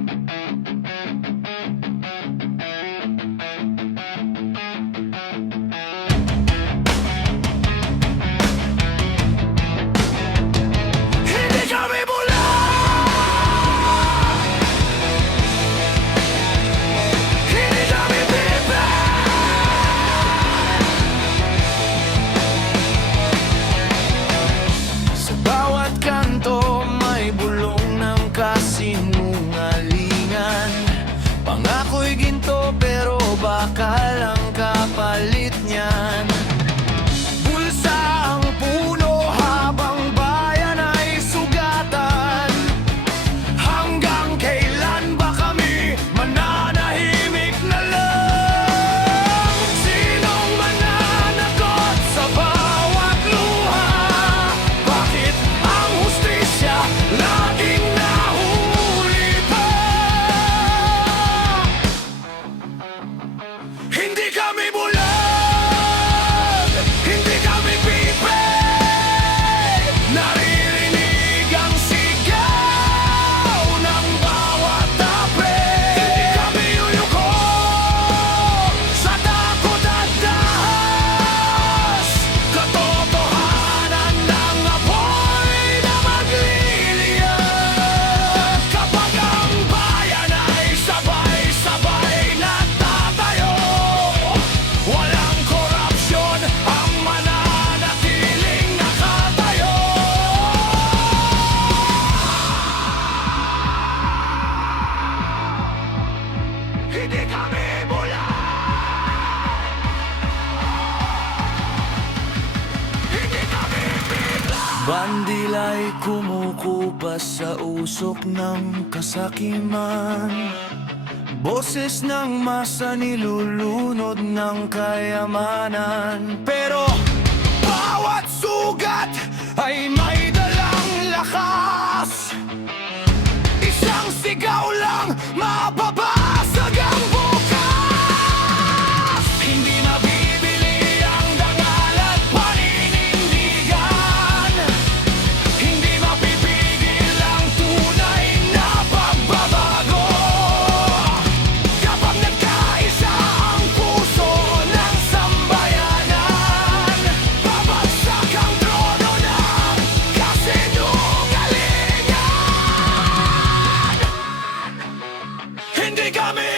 Hindi kami bulag. Hindi kami sa bawat kanto may bulong ng kasinungalingan. Pangako'y ginto pero baka lang kapalit niyan. Bulsa ang puno habang bayan ay sugatan. Hanggang kailan ba kami mananahimik na lang? Sinong mananagot sa bawat luha? Bakit ang hustisya laging nahuli pa? Hindi kami bulag, hindi kami pipe. Naririnig ang sigaw ng bawat tape. Hindi kami yuyuko sa takot at dahas. Katotohanan ng apoy na magliliyab. Kapag ang bayan ay sabay-sabay nagtatayo, walang korupsyon ang mananatiling nakatayo. Hindi kami bulag. Hindi kami bigla. Bandila'y kumukupas sa usok ng kasakiman. Boses ng masa nilulunod ng kayamanan. Pero bawat sugat ay may dalang lakas. Isang sigaw lang mababasag ang bukas. Hindi nabibili ang dangal at paninindigan. Hindi mapipigil ang tunay na pagbabago. Kapag nagkaisa ang puso ng sambayanan, babagsak ang trono ng kasinungalingan. Hindi kami